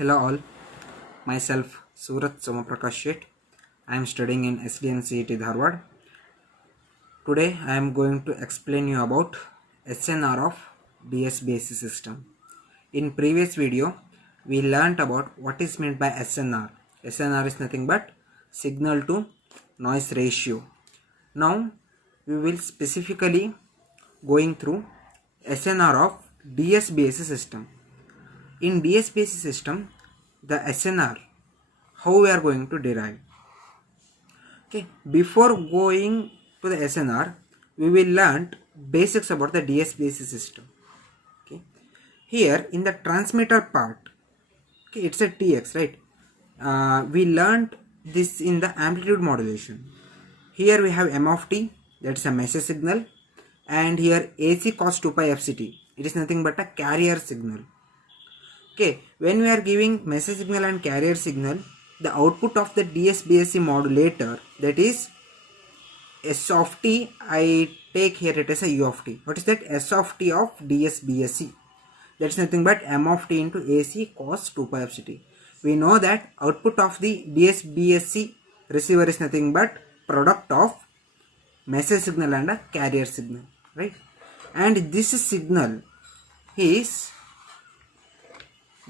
Hello all, myself Surat Somaprakash Shet. I am studying in SDNCET Dharwad. Today I am going to explain you about SNR of DSBSC system. In previous video we learnt about what is meant by SNR. SNR is nothing but signal to noise ratio. Now we will specifically going through SNR of DSBSC system. In DSBSC system, the SNR, how we are going to derive. Okay, before going to the SNR, we will learn basics about the DSBSC system. Okay, here in the transmitter part, okay, it's a TX, right? We learned this in the amplitude modulation. Here we have M of T, that's a message signal, and here AC cos 2 pi FCT. It is nothing but a carrier signal. Okay, when we are giving message signal and carrier signal, the output of the DSBSC modulator, that is S of T, I take here it as a U of T. What is that? S of T of DSBSC. That is nothing but M of T into AC cos 2 pi FCT. We know that output of the DSBSC receiver is nothing but product of message signal and a carrier signal, right? And this signal is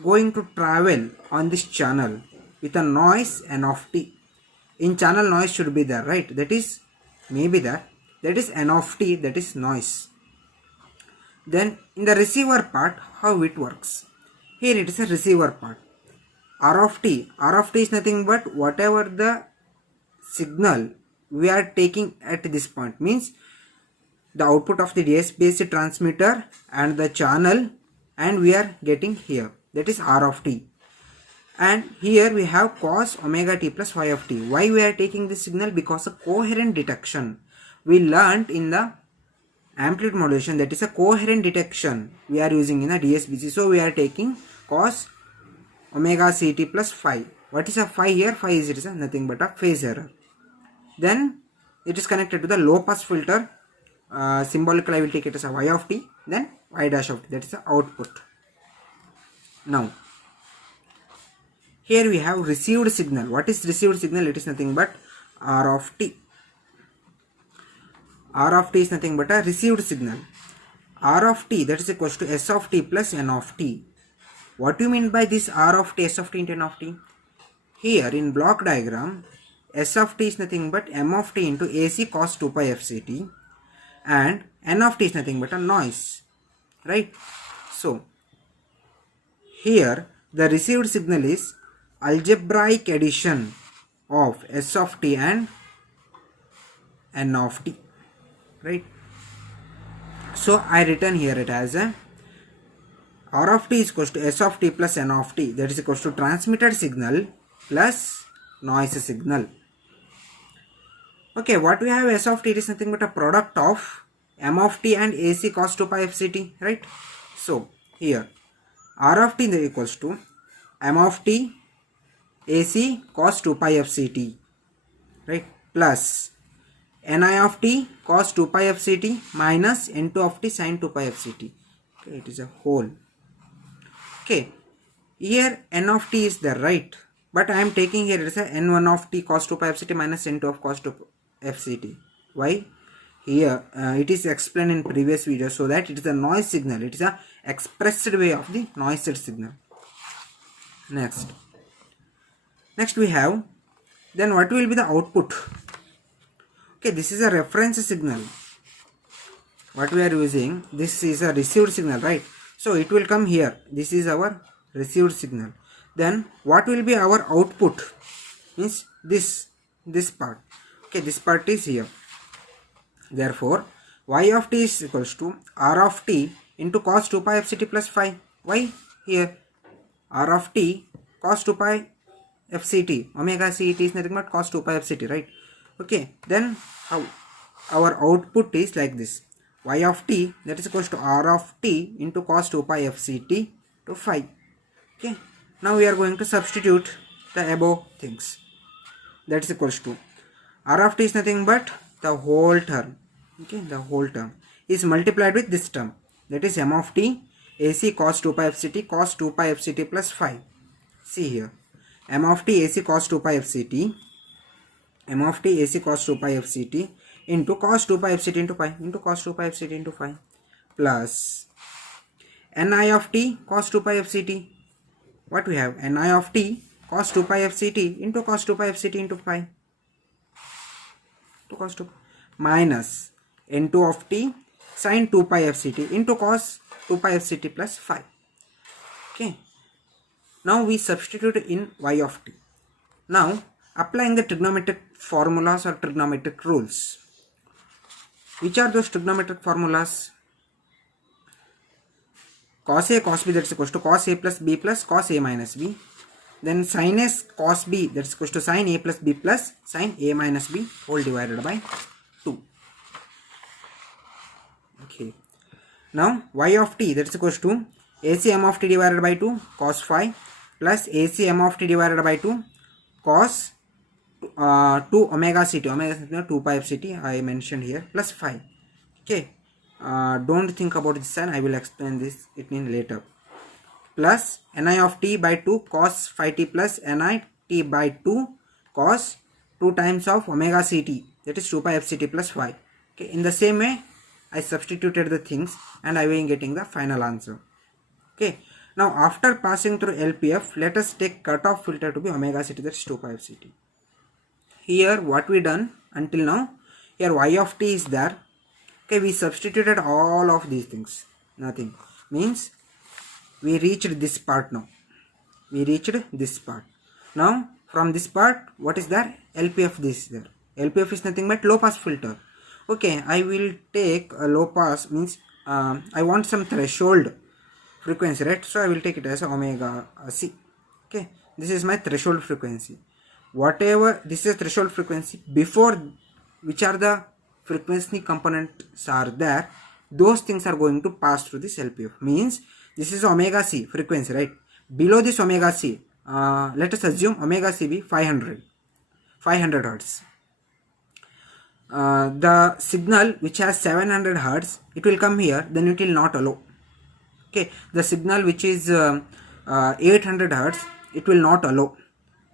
going to travel on this channel with a noise N of T. In channel noise should be there, right? That is maybe that is N of T, that is noise. Then in the receiver part, how it works? Here it is a receiver part. R of T is nothing but whatever the signal we are taking at this point, means the output of the DSBSC transmitter and the channel, and we are getting here, that is R of T. And here we have cos omega t plus phi of t. Why we are taking this signal? Because of coherent detection. We learnt in the amplitude modulation, that is a coherent detection we are using in a DSBC. So we are taking cos omega ct plus phi. What is a phi here? Phi is, it is nothing but a phase error. Then it is connected to the low pass filter. Symbolically I will take it as a y of t, then y dash of t, that is the output. Now here we have received signal. What is received signal? It is nothing but R of T. R of T is nothing but a received signal. R of T, that is equals to S of T plus N of T. What do you mean by this R of T, S of T into N of T? Here in block diagram, S of T is nothing but M of T into AC cos 2 pi FCT, and N of T is nothing but a noise, right? So here the received signal is algebraic addition of S of T and N of T, right? So I written here it as a R of T is equals to S of T plus N of T, that is equals to transmitted signal plus noise signal. Okay, what we have S of T is nothing but a product of M of T and AC cos 2 pi FCT, right? So here R of T is equals to M of T AC cos 2 pi FCT, right, plus Ni of T cos 2 pi FCT minus N2 of T sin 2 pi FCT. Okay, it is a whole. Okay, here N of T is there, right? But I am taking here it is a N1 of T cos 2 pi FCT minus N2 of cos 2 FCT. Why? Here it is explained in previous video, so that it is a noise signal. It is a expressed way of the noise signal. Next we have, then what will be the output? Okay, this is a reference signal. What we are using, this is a received signal, right? So it will come here. This is our received signal. Then what will be our output? Means this part. Okay, this part is here. Therefore, y of t is equals to R of t into cos 2 pi FCT plus phi. Why? Here R of t cos 2 pi FCT, omega CT is nothing but cos 2 pi FCT, right? Okay, then how our output is like this. Y of t, that is equals to R of t into cos 2 pi FCT to phi. Okay, now we are going to substitute the above things. That is equals to R of t is nothing but the whole term. Okay, the whole term is multiplied with this term, that is M of t AC cos 2 pi FCT cos 2 pi FCT plus phi. See here, m of t AC cos 2 pi fct, m of t AC cos 2 pi fct into cos 2 pi fct into pi into cos 2 pi fct into pi plus ni of t cos 2 pi fct. What we have? Ni of t cos 2 pi fct into cos 2 pi fct into pi to cos 2 minus n2 of t sin 2 pi fct into cos 2 pi fct plus 5. Okay. Now we substitute in y of t. Now applying the trigonometric formulas or trigonometric rules. Which are those trigonometric formulas? Cos a cos b, that's equals to cos a plus b plus cos a minus b. Then sin a cos b, that's equals to sin a plus b plus sin a minus b whole divided by 2. Okay. Now y of t, that's equals to AC m of t divided by 2 cos phi plus AC m of t divided by 2 cos 2 omega ct, omega ct 2 pi fct I mentioned here, plus phi. Okay. Don't think about this sign, I will explain this it in later. Plus ni of t by 2 cos phi t plus ni t by 2 cos 2 times of omega ct, that is 2 pi fct plus phi. Okay. In the same way I substituted the things and I will getting the final answer. Okay. Now after passing through LPF, let us take cutoff filter to be omega ct, that's 2 pi fct. Here what we done until now, here y of t is there. Okay, we substituted all of these things, nothing, means we reached this part. Now we reached this part. Now from this part, what is there? LPF, this is there. LPF is nothing but low pass filter. Okay, I will take a low pass, means I want some threshold frequency, right? So I will take it as omega c. Okay, this is my threshold frequency. Whatever this is threshold frequency, before which are the frequency components are there, those things are going to pass through this LPF. Means this is omega c frequency, right? Below this omega c, let us assume omega c be 500 hertz. The signal which has 700 hertz, it will come here, then it will not allow. Okay, the signal which is 800 hertz, it will not allow.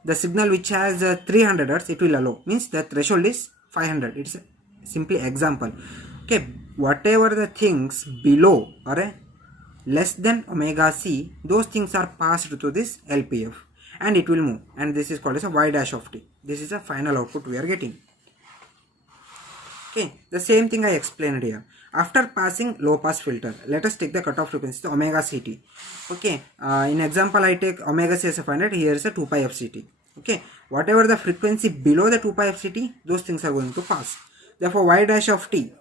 The signal which has 300 hertz, it will allow. Means the threshold is 500. It's simply example. Okay, whatever the things below or less than omega c, those things are passed to this LPF and it will move, and this is called as a y dash of t. This is the final output we are getting. Okay, the same thing I explained here. After passing low pass filter, let us take the cutoff frequency to omega ct. Okay, in example I take omega c as a 500, here is a 2 pi fct. Okay, whatever the frequency below the 2 pi fct, those things are going to pass. Therefore y dash of t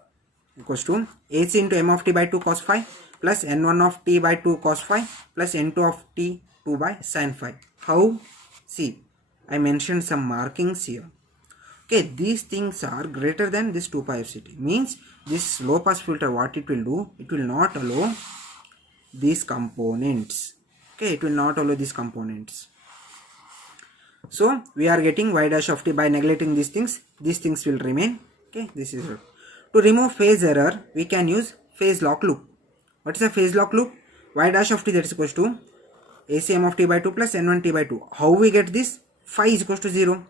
equals to AC into m of t by 2 cos phi plus n1 of t by 2 cos phi plus n2 of t 2 by sin phi. How? See, I mentioned some markings here. Okay, these things are greater than this 2 pi fct. Means this low pass filter, what it will do, it will not allow these components. Okay, it will not allow these components. So we are getting y dash of t by neglecting these things will remain. Okay, this is it. To remove phase error, we can use phase lock loop. What is a phase lock loop? Y dash of t, that is equals to AC m of t by 2 plus n1 t by 2. How we get this? Phi is equals to 0.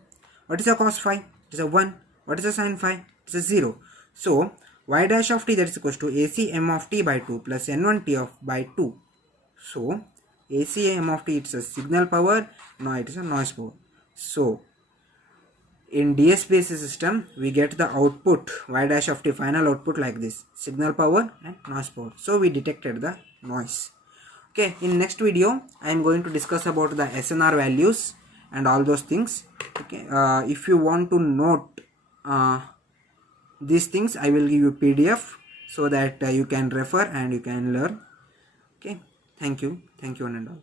What is a cos phi? It is a 1. What is a sin phi? It is a 0. So y dash of t, that is equals to AC m of t by 2 plus n1 t of by 2. So AC m of t, it's a signal power. No, it is a noise power. So in DSBSC system, we get the output y dash of t, final output like this: signal power and noise power. So we detected the noise. Okay, in next video I am going to discuss about the SNR values and all those things. Okay, if you want to note these things, I will give you PDF so that you can refer and you can learn. Okay, thank you one and all.